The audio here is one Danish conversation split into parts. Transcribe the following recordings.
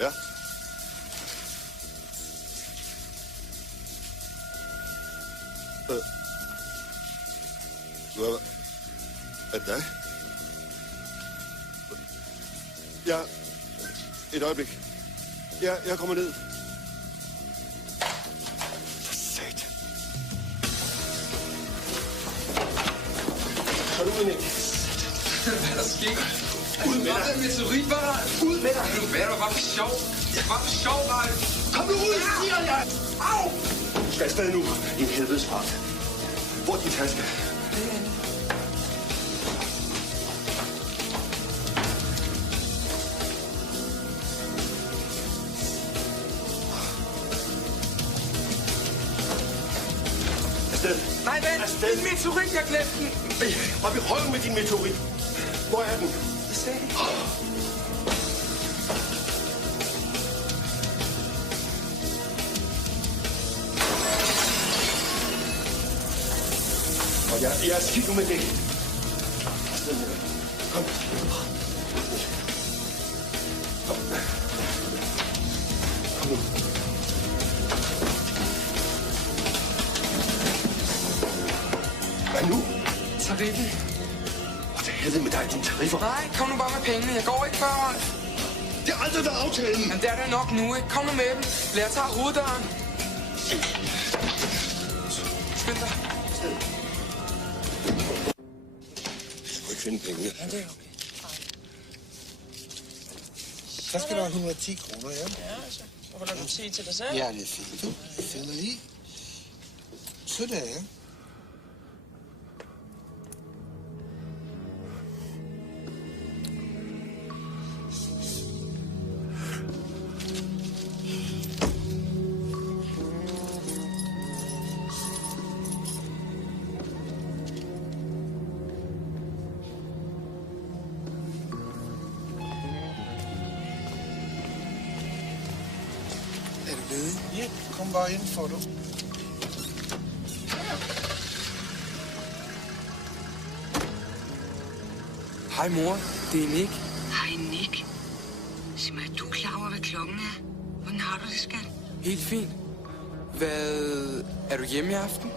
Ja. Hvad? Er det dig? Ja. Et øjeblik. Ja, jeg kommer ned. For sat. Har du en ikke? Hvad er der sket? Ud med dig. Hvad er meteorit, var der? Ud med dig. Hvad er der bare for sjov? Bare for sjov, nej. Kom nu ud, siger jeg! Au! Du skal afsted nu. En helvedes fart. Hvor er din taske? Afsted. Nej, vent. Afsted. En meteorit, jeg glemte den. Op i røven med din meteorit. Hvor er den? Jeg sagde det. Og jeg er skidt nu med det. Afsted med dig. Kom. Kom. Kom nu. Hvad nu? Tariffen. Hvor til helvede med dig, din tariffer? Nej, kom nu bare med pengene. Jeg går ikke før. Det har aldrig været aftalen. Men det er det nok nu, ikke? Kom nu med dem. Lad os tage hoveddøren. Skynd dig. Afsted. Jeg kunne ikke finde pengene. Ja, det er okay. Så skal du have 110 kroner, ja. Ja, altså. Så holder du 10 til dig selv. Ja, det er fint, du. Jeg fælder i. Sådan, ja. Er du ledig? Ja, kom bare ind, får du. Hej, mor. Det er Nick. Hej, Nick. Sig mig, er du klar over, hvad klokken er? Hvordan har du det, skat? Helt fint. Hvad... Er du hjemme i aften?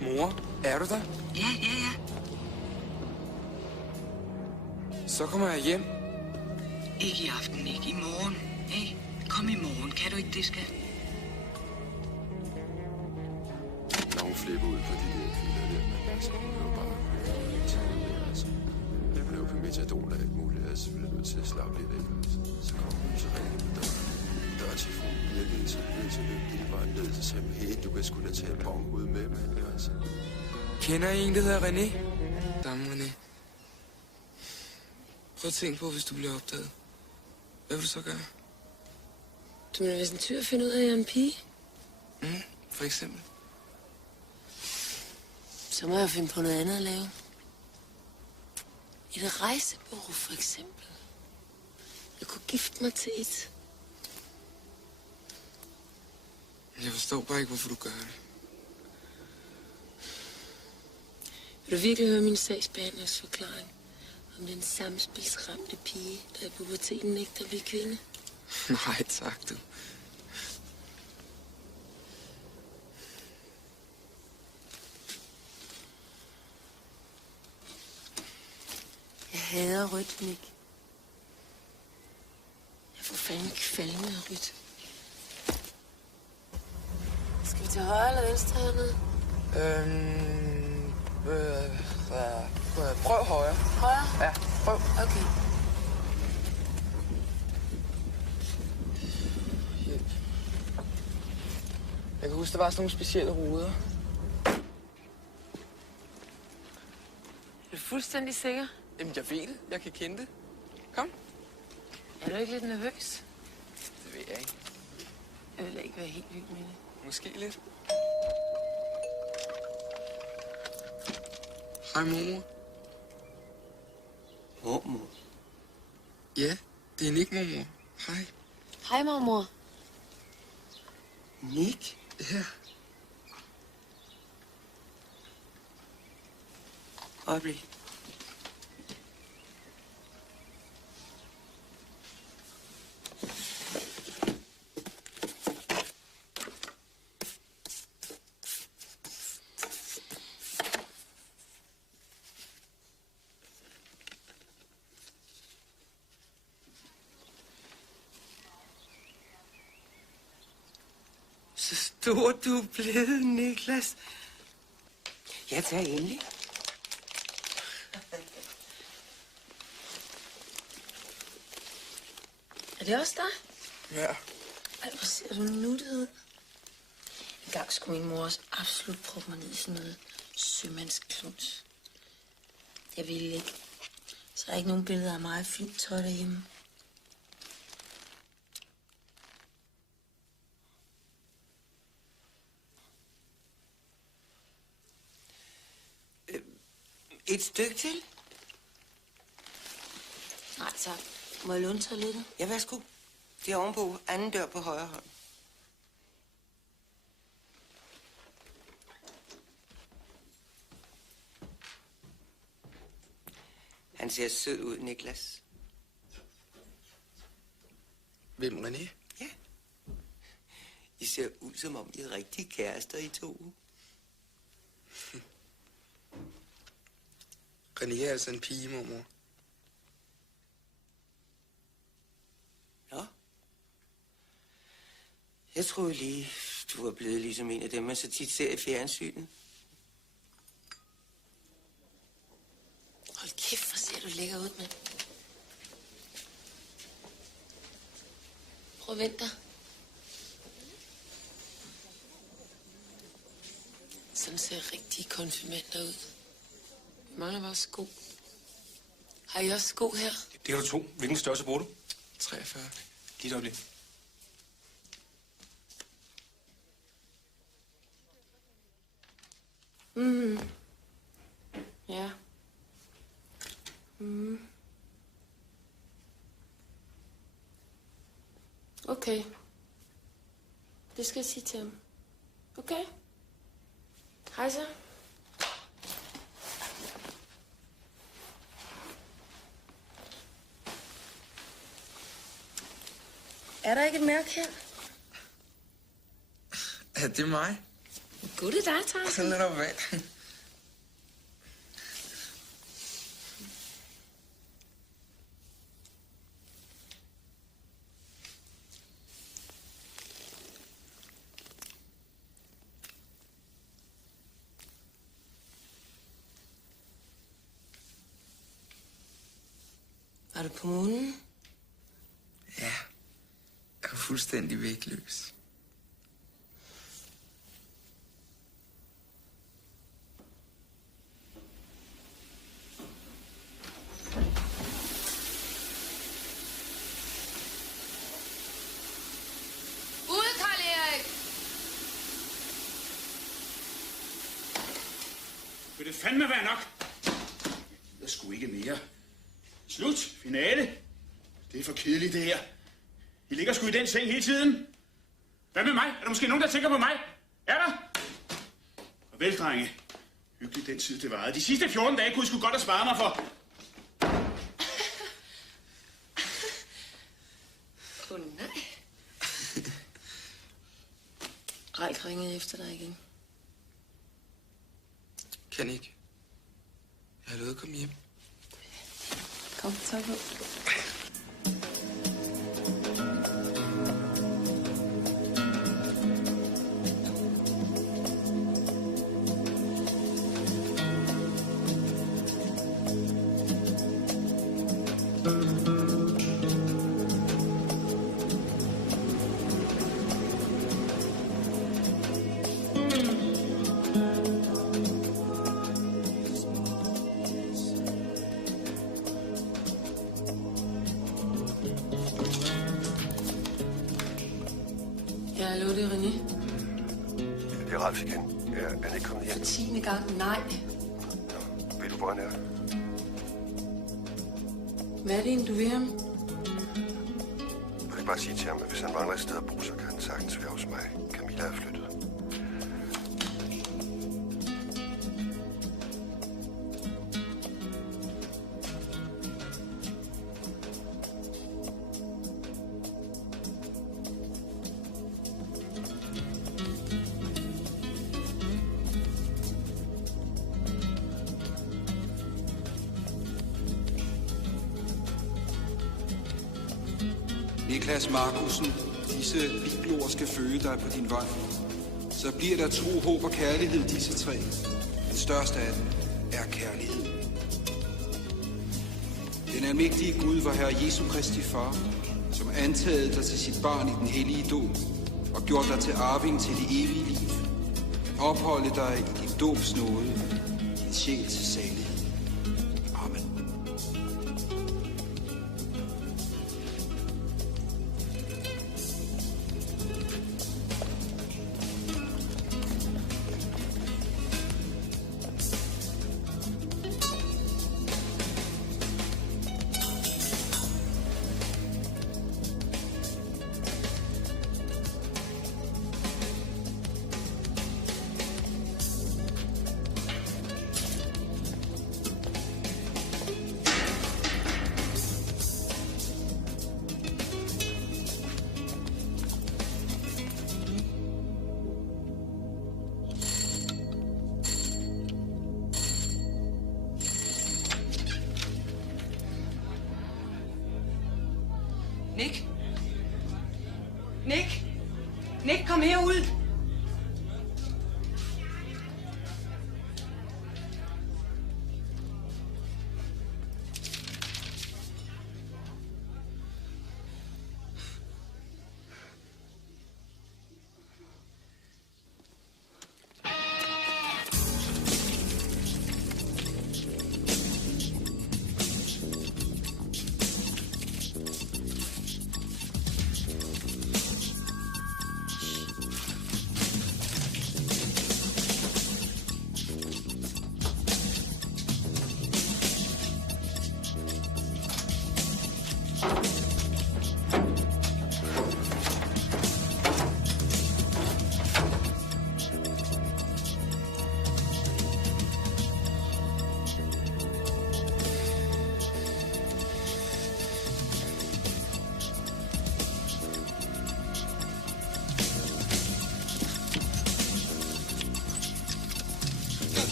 Mor, er du der? Ja. Så kommer jeg hjem. Ikke i aften, Nick. I morgen. Hey, kom i morgen. Kan du ikke det, skat? Når hun flipper ud på de der filer der, men altså, hun er jo bare altså. Hun er jo på metadon og alt muligt, jeg er selvfølgelig nødt til at slappe lidt af. Så kommer hun så ringer på døren. Dørtelefonen virkelig, så løb de bare ned, så sagde hey, du kan sgu da tage en bong ud med, mand, altså. Kender I en, der hedder René? Damme René. Prøv at tænke på, hvis du bliver opdaget. Hvad vil du så gøre? Du mener, hvis en tyr finder ud af, at jeg er en pige? For eksempel. Så må jeg finde på noget andet at lave. Et rejsebureau, for eksempel. Jeg kunne gifte mig til et. Jeg forstår bare ikke, hvorfor du gør det. Vil du virkelig høre min sagsbehandlers forklaring om den samspilsramte pige, der i puberteten nægter at blive kvinde? Nej, tak du. Jeg hader rødt, Nick. Jeg får fandme kvalme af rødt. Skal vi til højre eller venstre hernede? Prøv højre. Højre? Ja, prøv. Okay. Hjælp. Jeg kan huske, der var sådan nogle specielle ruder. Er du fuldstændig sikker? Jamen, jeg ved det. Jeg kan kende det. Kom. Er du ikke lidt nervøs? Det ved jeg ikke. Jeg vil ikke være helt vild med det. Måske lidt. Hej, mormor. Mormor. Ja, det er Nick, mormor. Hej. Hej, mormor. Nick? Ja. Øjeblik. stor du er blevet, Niklas. Jeg tager endelig. Er det også dig? Ja. Ej, hvor ser du nuttet ud. En gang skulle min mor også absolut proppe mig ned i sådan noget sømandskluns. Jeg ville ikke. Så er der ikke nogen billeder af mig i fint tøj derhjemme. Et stykke til? Nej, tak. Må jeg låne toilettet? Ja, værsgo. Det er ovenpå. Anden dør på højre hånd. Han ser sød ud, Niklas. Hvem, René? Ja. I ser ud, som om I er rigtig kærester, I to. René er altså en pige, mormor. Nå. Jeg troede lige, du var blevet ligesom en af dem, man så tit ser i fjernsynet. Hold kæft, hvor ser du lækker ud, mand. Prøv at vente dig. Sådan ser rigtige konfirmander ud. Vi mangler bare sko. Har I også sko her? Det kan du tro. Hvilken størrelse bruger du? 43. Lige et øjeblik. Ja. Okay. Det skal jeg sige til ham. Okay? Hej så. Er der ikke et mærke her? Er det mig? Gud, det er dig, Tarzan. Lad dig være. Var du på månen? Ja. Jeg er fuldstændig vægløs. Ude, Karl Erik! Vil det fandme være nok? Jeg sgu ikke mere. Slut. Finale. Det er for kedeligt, det her. I ligger sgu i den seng hele tiden. Hvad med mig? Er der måske nogen, der tænker på mig? Er der? Og vel, drenge. Hyggeligt den tid, det varede. De sidste 14 dage kunne I sgu godt have sparet mig for. Nej. Rejk ringede efter dig igen. Kan ikke. Jeg har lovet at komme hjem. Kom, tag på. Hallo, det er René. Det er Ralf igen. Er han ikke kommet hjem? For 10. gang, nej. Nå, ved du, hvor han er? Hvad er det egentlig, du vil ham? Jeg vil bare sige til ham, at hvis han mangler et sted at bo, så kan han sagtens være hos mig. Camilla er flyttet. Niklas Markusen, disse bibelord skal føde dig på din vej. så bliver der tro, håb og kærlighed, disse tre. Den største af dem er kærlighed. Den almægtige Gud var Herre Jesu Kristi far, som antagede dig til sit barn i den hellige dåb og gjorde dig til arving til det evige liv. Opholde dig i din dåbs nåde, din sjæl til salighed. Amen. Nick? Nick? Nick, kom herud!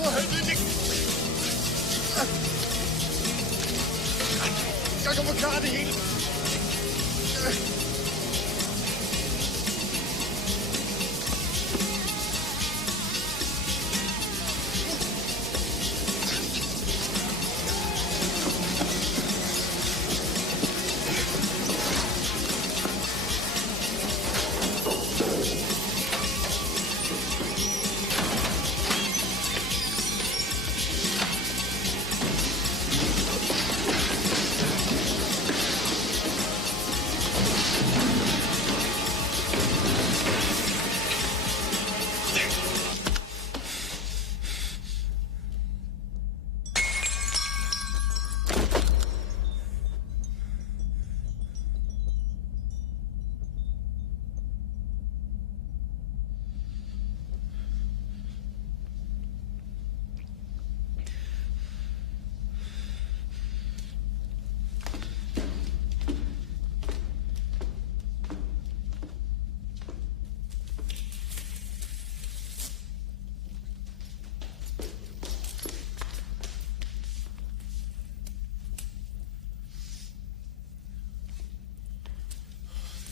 For helvede, Nick! Jeg kan forklare det hele.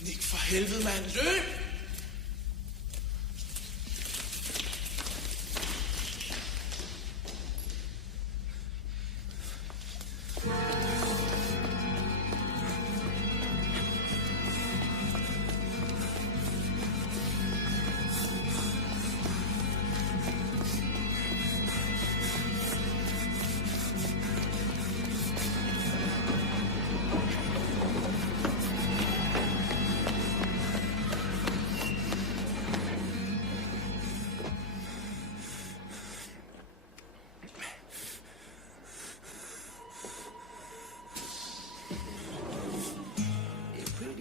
Nick, for helvede, mand. Løb!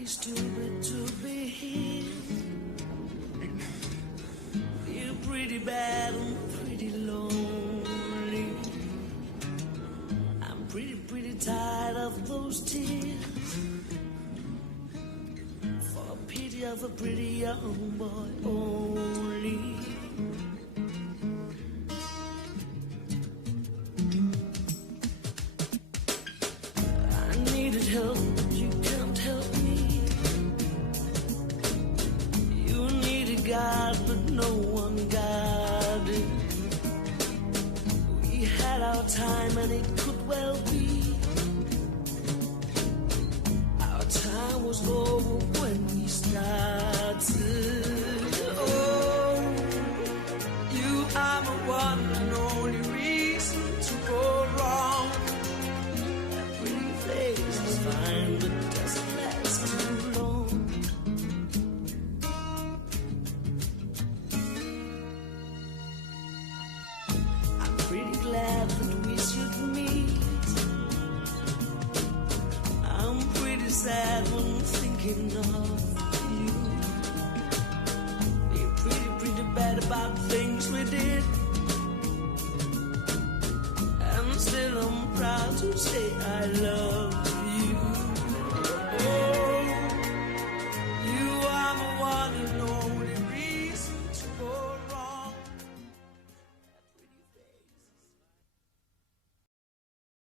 Stupid to be here. You're pretty bad and pretty lonely. I'm pretty tired of those tears. For pity of a pretty young boy only. I needed help, you can't help me. God had our time and it could well be. Our time was over when we started. Oh, you are my one and only reason to go wrong. That pretty face is fine, but doesn't last too long. I'm pretty glad that we should meet. I'm pretty sad when thinking of you. We're pretty bad about things we did. And still I'm proud to say I love